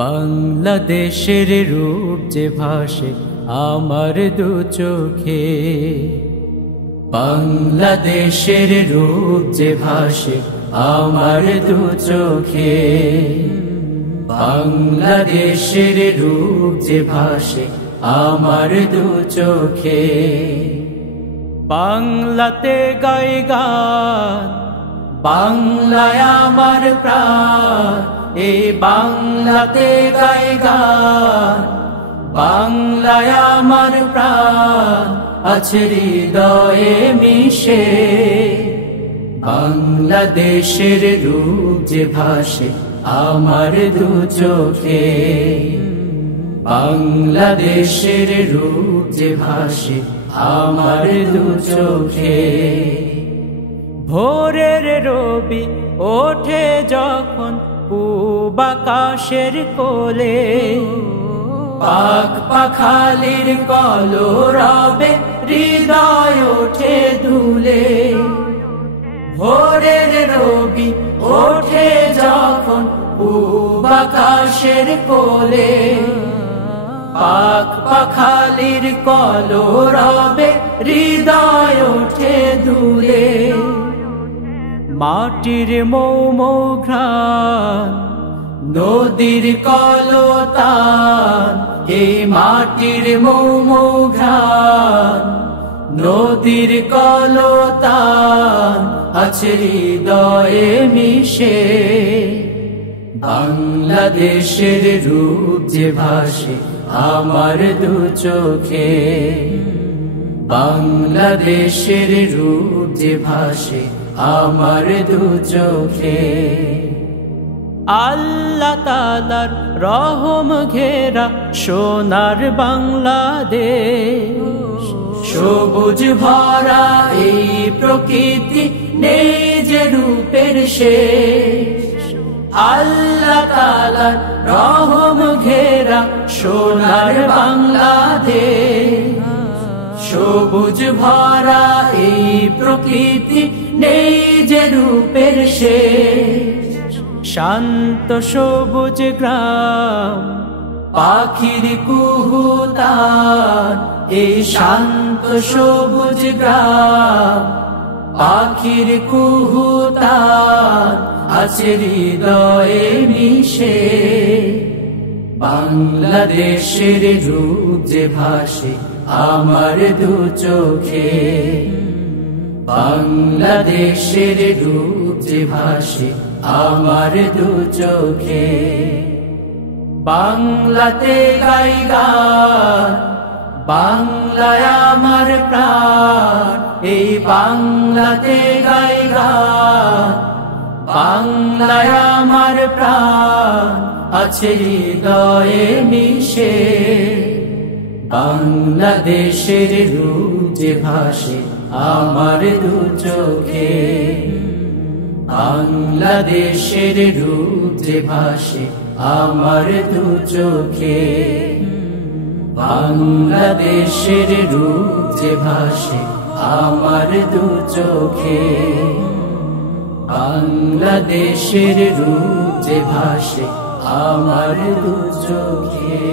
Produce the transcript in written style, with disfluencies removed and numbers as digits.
বাংলাদেশের রূপ যে ভাসে আমার দু চোখে, বাংলাদেশের রূপ যে ভাসে আমার দু চোখে, বাংলাদেশের রূপ যে ভাসে আমার দু চোখে। বাংলাতে গাই গান, বাংলায় আমার প্রাণ, এই বাংলাতে গাই গান, বাংলায় আমার প্রাণ আছে হৃদয়ে মিশে। বাংলাদেশের রূপ যে ভাসে আমার দু চোখে, বাংলাদেশের রূপ যে ভাসে আমার দু চোখে। ভোরের রবি ওঠে যখন পূব আকাশের কোলে, পাখ পাখালির কলরবে হৃদয় ওঠে দুলে। ভোরের রবি ওঠে যখন পূব আকাশের কোলে, পাখ পাখালির কলরবে হৃদয় ওঠে দুলে। মাটির মৌ মৌ ঘ্রাণ, নদীর কলতান, এই মাটির মৌ মৌ ঘ্রাণ, নদীর কলতান আছে হৃদয়ে মিশে। বাংলাদেশের রূপ যে ভাসে আমার দু চোখে, বাংলাদেশের রূপ যে ভাসে আমার দু চোখে। আল্লাহ তাআলার রহম ঘেরা সোনার বাংলাদেশ, সবুজ ভরা এই প্রকৃতি নেই যে রূপের শেষ। আল্লাহ তাআলার রহম ঘেরা সোনার বাংলাদেশ, সবুজ ভরা এই প্রকৃতি নেই যে রূপের শেষ। শান্ত সবুজ গ্রাম, পাখির কুহুতান, এই শান্ত সবুজ গ্রাম, পাখির কুহুতান আছে হৃদয়ে মিশে। বাংলাদেশের রূপ যে ভাসে আমার দু চোখে, বাংলাদেশের রূপ যে ভাসে আমার দু চোখে। বাংলাতে গাই গান, বাংলায় আমার প্রাণ, এই বাংলাতে গাই গান, বাংলায় আমার প্রাণ আছে হৃদয়ে মিশে। বাংলাদেশের রূপ যে ভাসে আমার দু চোখে, বাংলাদেশের রূপ যে ভাসে আমার দু চোখে। বাংলাদেশের রূপ যে ভাসে আমার দু চোখে, বাংলাদেশের রূপ যে ভাসে আমার দু চোখে।